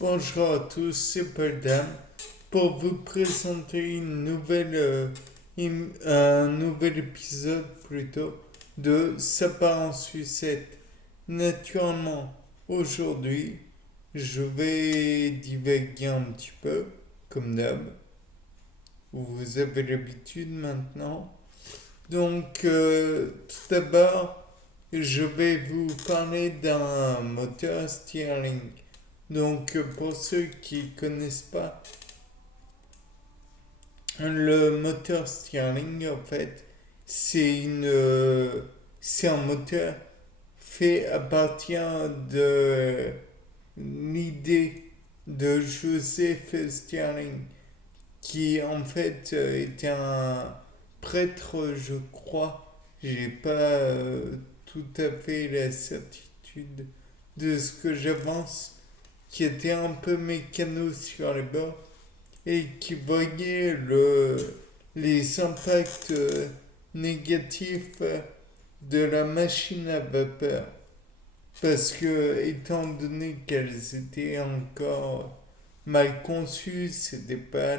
Bonjour à tous, c'est Paul Dame pour vous présenter un nouvel épisode plutôt de Ça part en sucette. Naturellement, aujourd'hui, je vais divaguer un petit peu, comme d'hab. Vous avez l'habitude maintenant. Donc, tout d'abord, je vais vous parler d'un moteur Stirling. Donc, pour ceux qui ne connaissent pas, le moteur Stirling, en fait, c'est un moteur fait à partir de l'idée de Joseph Stirling, qui en fait était un prêtre, je crois. J'ai pas tout à fait la certitude de ce que j'avance, qui était un peu mécano sur les bords et qui voyait les impacts négatifs de la machine à vapeur. Parce que, étant donné qu'elles étaient encore mal conçues, c'était pas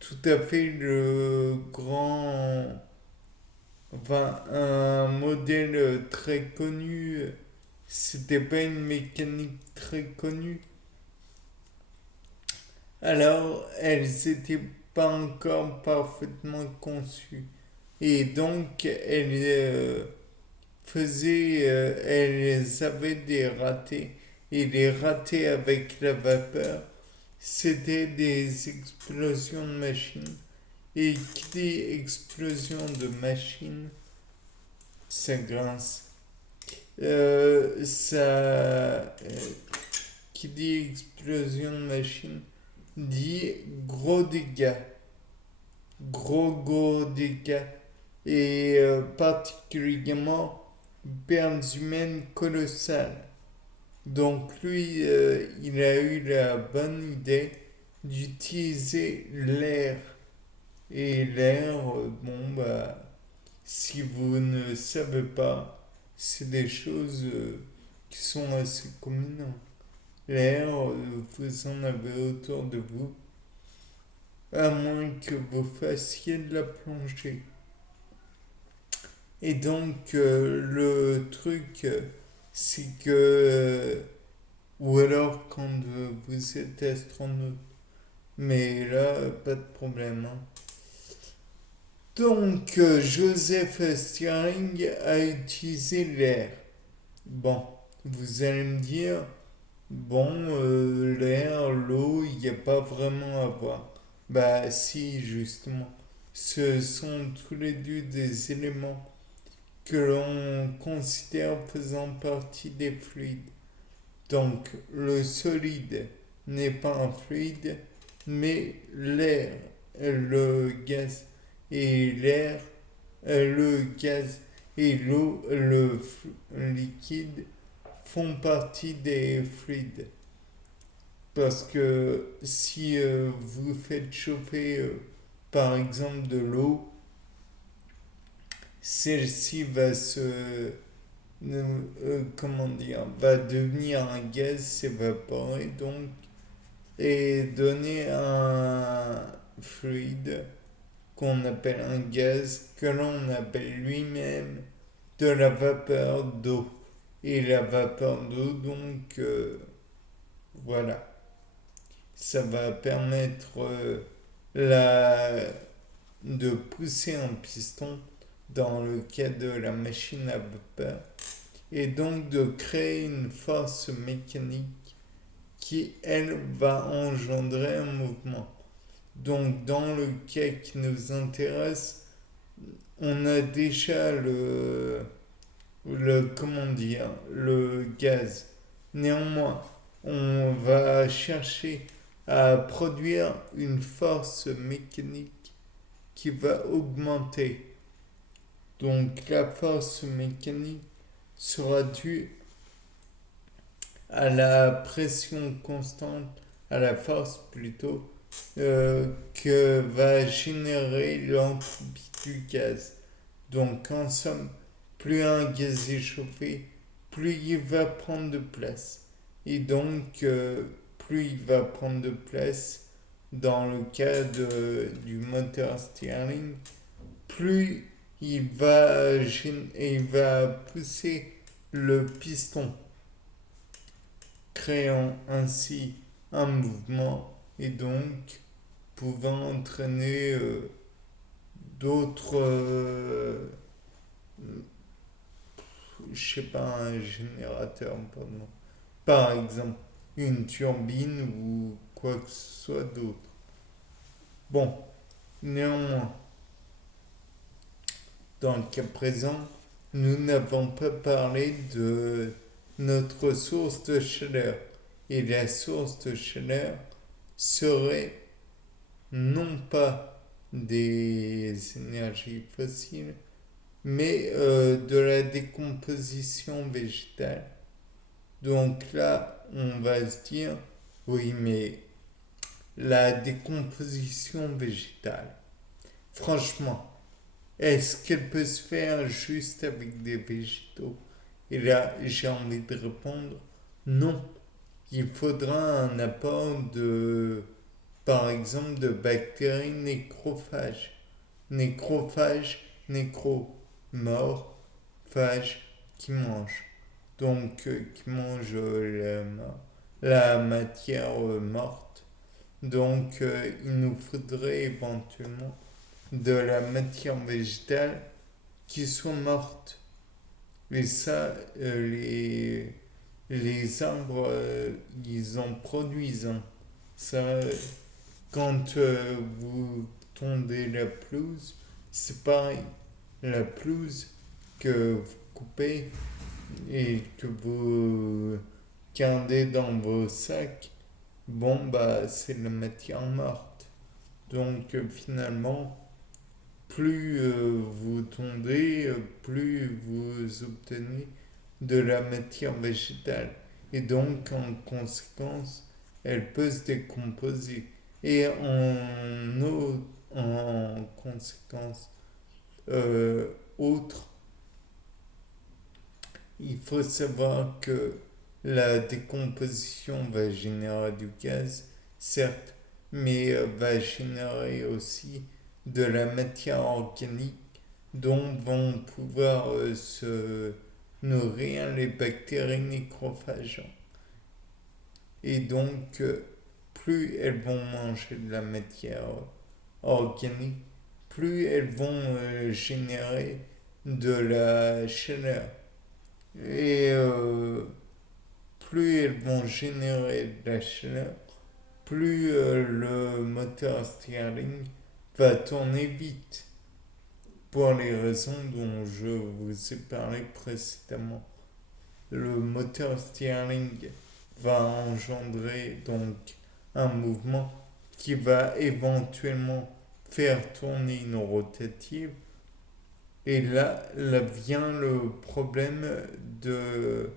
tout à fait le grand. Enfin, un modèle très connu, c'était pas une mécanique très connue. Alors, elles n'étaient pas encore parfaitement conçues. Et donc, elles avaient des ratés. Et les ratés avec la vapeur, c'était des explosions de machines. Et qui dit explosion de machines, ça grince. Qui dit explosion de machines, dit gros dégâts, gros dégâts, et particulièrement pertes humaines colossales. Donc lui, il a eu la bonne idée d'utiliser l'air. Et l'air, bon bah, si vous ne savez pas, c'est des choses qui sont assez communes. L'air, vous en avez autour de vous, à moins que vous fassiez de la plongée. Et donc, le truc, c'est que, ou alors quand vous êtes astronaute, mais là, pas de problème, hein. Donc, Joseph Stirling a utilisé l'air. Bon, vous allez me dire, bon, l'air, l'eau, il n'y a pas vraiment à voir. Bah si, justement. Ce sont tous les deux des éléments que l'on considère faisant partie des fluides. Donc, le solide n'est pas un fluide, mais l'air, le gaz et l'air, le gaz et l'eau, liquide, font partie des fluides. Parce que si vous faites chauffer par exemple de l'eau, celle-ci va comment dire, va devenir un gaz, s'évaporer donc, et donner un fluide qu'on appelle un gaz, que l'on appelle lui-même de la vapeur d'eau. Et la vapeur d'eau, donc, voilà, ça va permettre la, de pousser un piston dans le cas de la machine à vapeur et donc de créer une force mécanique qui, elle, va engendrer un mouvement. Donc, dans le cas qui nous intéresse, on a déjà comment dire, le gaz. Néanmoins, on va chercher à produire une force mécanique qui va augmenter. Donc, la force mécanique sera due à la pression constante, à la force plutôt, que va générer l'entropie du gaz. Donc en somme, plus un gaz est chauffé, plus il va prendre de place. Et donc, plus il va prendre de place dans le cas du moteur Stirling, plus il va pousser le piston, créant ainsi un mouvement et donc pouvant entraîner d'autres, je sais pas, un générateur, pardon. Par exemple, une turbine ou quoi que ce soit d'autre. Bon, néanmoins, dans le cas présent, nous n'avons pas parlé de notre source de chaleur. Et la source de chaleur serait non pas des énergies fossiles, mais de la décomposition végétale. Donc là, on va se dire, oui, mais la décomposition végétale, franchement, est-ce qu'elle peut se faire juste avec des végétaux? Et là, j'ai envie de répondre, non. Il faudra un apport par exemple, de bactéries nécrophages. Nécrophages, nécro-mort, phage, qui mangent. Donc, qui mangent la matière morte. Donc, il nous faudrait éventuellement de la matière végétale qui soit morte. Et ça, les arbres, ils en produisent. Hein. Ça, quand vous tondez la pelouse, c'est pareil. La pelouse que vous coupez et que vous gardez dans vos sacs, bon, bah, c'est la matière morte. Donc, finalement, plus vous tondez, plus vous obtenez de la matière végétale. Et donc, en conséquence, elle peut se décomposer. Et en conséquence autre, il faut savoir que la décomposition va générer du gaz, certes, mais va générer aussi de la matière organique dont vont pouvoir se nourrir les bactéries nécrophages. Et donc, plus elles vont manger de la matière organique, plus elles vont générer de la chaleur. Et plus elles vont générer de la chaleur, plus le moteur Stirling va tourner vite. Pour les raisons dont je vous ai parlé précédemment. Le moteur Stirling va engendrer donc un mouvement qui va éventuellement faire tourner une rotative. Et là vient le problème de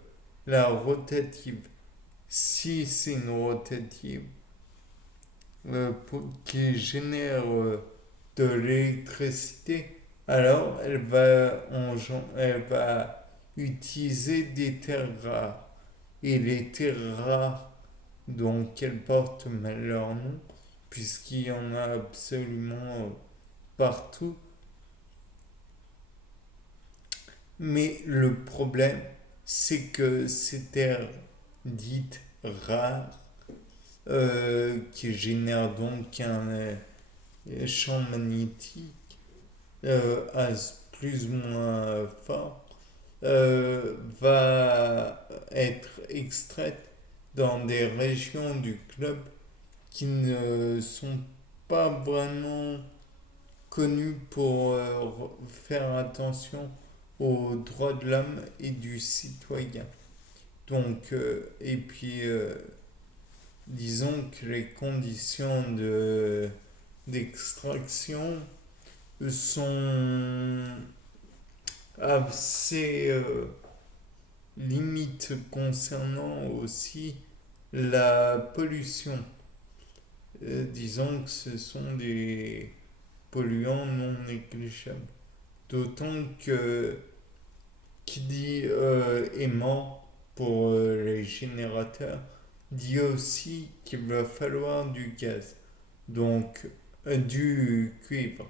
la rotative. Si c'est une rotative qui génère de l'électricité, alors elle va utiliser des terres rares. Et les terres rares, donc elles portent mal leur nom, puisqu'il y en a absolument partout. Mais le problème, c'est que ces terres dites rares, qui génèrent donc un champ magnétique plus ou moins fort, va être extraite dans des régions du globe qui ne sont pas vraiment connues pour faire attention aux droits de l'homme et du citoyen. Donc, et puis, disons que les conditions d'extraction sont assez limites concernant aussi la pollution. Disons que ce sont des polluants non négligeables. D'autant que qui dit aimant pour les générateurs dit aussi qu'il va falloir du gaz, donc du cuivre.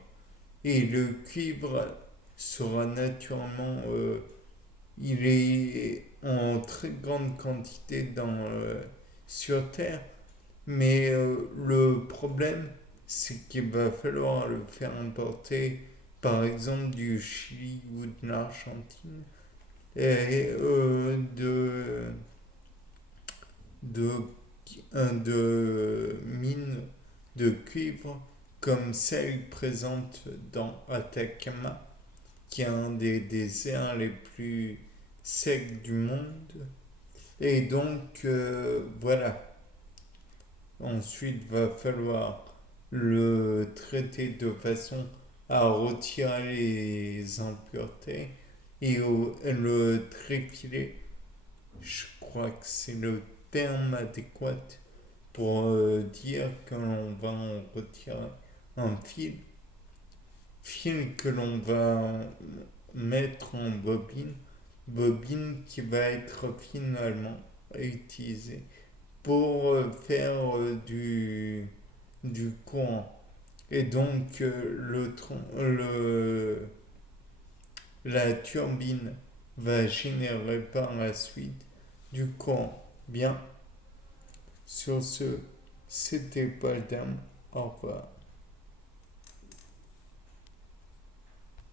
Et le cuivre sera naturellement, il est en très grande quantité sur Terre, mais le problème, c'est qu'il va falloir le faire importer, par exemple, du Chili ou de l'Argentine, et de, de mines de cuivre comme celle présente dans Atacama, qui est un des déserts les plus secs du monde. Et donc, voilà. Ensuite, va falloir le traiter de façon à retirer les impuretés et le tréfiler. Je crois que c'est le terme adéquat pour dire que l'on va en retirer un fil que l'on va mettre en bobine qui va être finalement utilisée pour faire du courant. Et donc la turbine va générer par la suite du courant. Bien, sur ce, c'était Paul Dam. Au revoir.